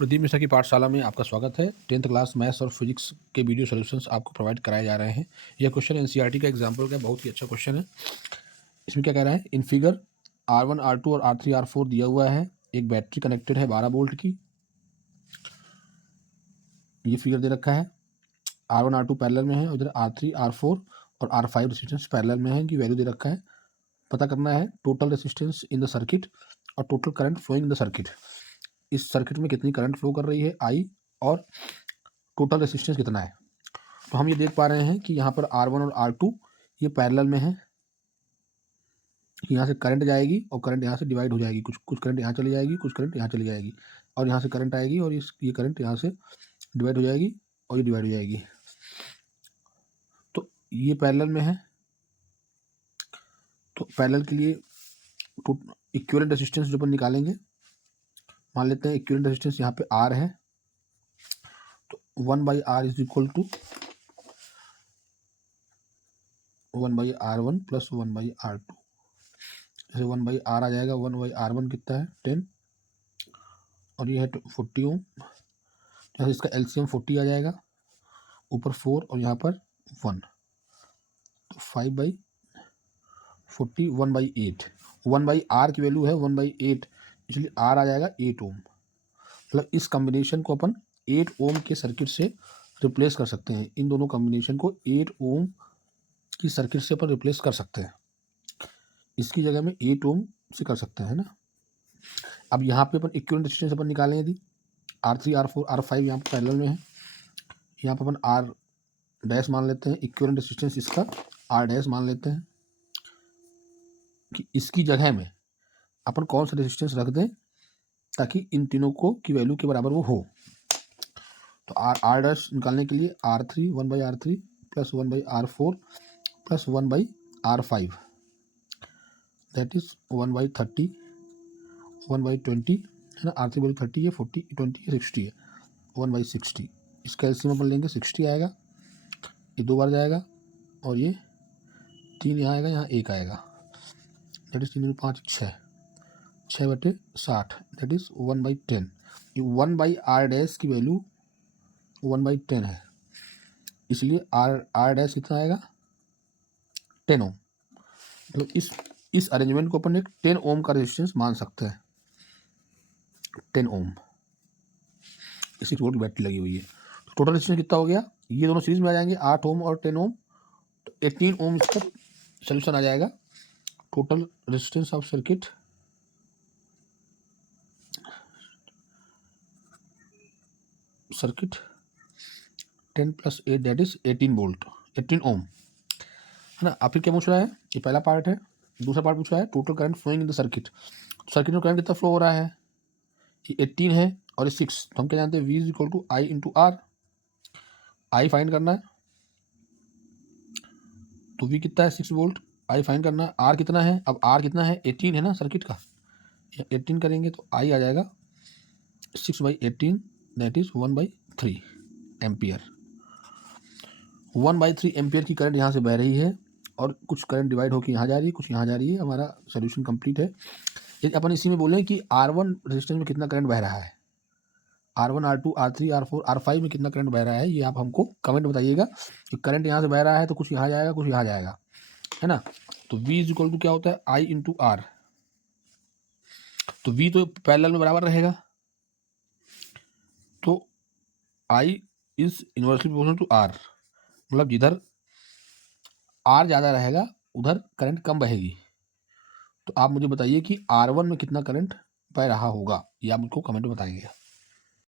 प्रदीप मिश्रा की पाठशाला में आपका स्वागत है। 10th क्लास मैथ्स और फिजिक्स के वीडियो सॉल्यूशंस आपको प्रोवाइड कराए जा रहे हैं। यह क्वेश्चन एनसीईआरटी का एग्जाम्पल का बहुत ही अच्छा क्वेश्चन है। इसमें क्या कह रहा है, इन फिगर R1 R2 और R3 R4 दिया हुआ है। एक बैटरी कनेक्टेड है 12 वोल्ट की, ये फिगर दे रखा है। R1 R2 पैरेलल में है, उधर R3 R4 और R5 रेजिस्टेंस पैरेलल में है, इनकी वैल्यू दे रखा है। पता करना है total resistance in the circuit और total current flowing in the circuit. इस सर्किट में कितनी करंट फ्लो कर रही है I, और टोटल रेजिस्टेंस कितना है। तो हम ये देख पा रहे हैं कि यहाँ पर R1 और R2 ये पैरेलल में है। यहाँ से करंट जाएगी और करंट यहाँ से डिवाइड हो जाएगी, कुछ करंट यहाँ चली जाएगी, कुछ करंट यहाँ चली जाएगी, और यहाँ से करंट आएगी और ये करंट यहाँ से डिवाइड हो जाएगी और ये डिवाइड हो जाएगी। तो ये पैरेलल में है, तो पैरेलल के लिए इक्विवेलेंट रेजिस्टेंस जो अपन निकालेंगे, मान लेते हैं इक्विवेलेंट रेजिस्टेंस यहाँ पे R है, तो 1/R is equal to 1/R1 plus 1/R2। जैसे 1/R आ जाएगा, 1/R1 कितना है 10, और ये है 40 ओम। जैसे इसका एलसीएम 40 आ जाएगा, ऊपर 4 और यहाँ पर 1, तो 5/40 1/8। 1/R की वैल्यू है 1/8, इसलिए R आ जाएगा 8 ओम। मतलब इस कॉम्बिनेशन को अपन 8 ओम के सर्किट से रिप्लेस कर सकते हैं। इन दोनों कॉम्बिनेशन को 8 ओम की सर्किट से अपन रिप्लेस कर सकते हैं। इसकी जगह में 8 ओम से कर सकते हैं ना। अब यहाँ पे अपन इक्विवेलेंट रेजिस्टेंस अपन निकालें, यदि R3 R4 R5 यहाँ पर पैरेलल में है, यहाँ पर अपन R डैश मान लेते हैं, इक्विवेलेंट रेजिस्टेंस इसका R डैश मान लेते हैं कि इसकी जगह में अपन कौन सा रेजिस्टेंस रख दें ताकि इन तीनों को की वैल्यू के बराबर वो हो। तो R डैश निकालने के लिए R3 1/R3 plus 1/R4 plus 1/R5, that is 1/30 1/20 है ना। R3 वैल्यू 30 है, 40 20 है, 60 है, 1/60। इसका एलसीएम अपन लेंगे 60 आएगा, ये 2 बार जाएगा और ये 3 यहाँ आएगा, यहाँ 1 आएगा, दैट इज 3 5 6/60, दैट इज 1/10। ये 1/R डैश की वैल्यू 1/10 है, इसलिए R डैश कितना आएगा 10 ओम। मतलब इस अरेंजमेंट को अपन एक 10 ओम का रेजिस्टेंस मान सकते हैं। 10 ओम इसी रोड की बैटरी लगी हुई है। तो टोटल रेजिस्टेंस कितना हो गया, ये दोनों सीरीज में आ जाएंगे, 8 ओम और 10 ओम, तो 18 ओम इसका सोल्यूशन आ जाएगा। Total resistance of circuit circuit 10 + 8 that is 18 volt, 18 ओम है ना। आप फिर क्या पूछ रहा है, ये पहला पार्ट है। दूसरा पार्ट पूछ रहा है total current flowing in the circuit. Circuit में करंट कितना फ्लो हो रहा है, ये 18 है और ये 6, तो हम क्या जानते हैं V is equal to I into R। I find करना है, तो V कितना है 6 वोल्ट, I फाइंड करना है। R कितना है, अब R कितना है 18 है ना सर्किट का, 18 करेंगे तो I आ जाएगा 6/18 दैट इज 1/3 एम्पियर। 1/3 एम्पियर की करंट यहाँ से बह रही है और कुछ करंट डिवाइड होकर यहाँ जा रही है, कुछ यहाँ जा रही है। हमारा सोल्यूशन कंप्लीट है। यदि अपन इसी में बोलें कि R1 रेजिस्टेंस में कितना करंट बह रहा है, R1 R2 R3 R4 R5 में कितना करंट बह रहा है, ये आप हमको कमेंट बताइएगा। कि करंट यहाँ से बह रहा है तो कुछ यहाँ जाएगा, कुछ यहाँ जाएगा, है ना। तो V इज इक्वल टू क्या होता है I इंटू R। तो V तो पैरेलल में बराबर रहेगा, तो I is inversely proportional to R। मतलब जिधर R ज़्यादा रहेगा उधर करंट कम बहेगी। तो आप मुझे बताइए कि R1 में कितना करंट बह रहा होगा, ये आप मुझको कमेंट में बताएंगे।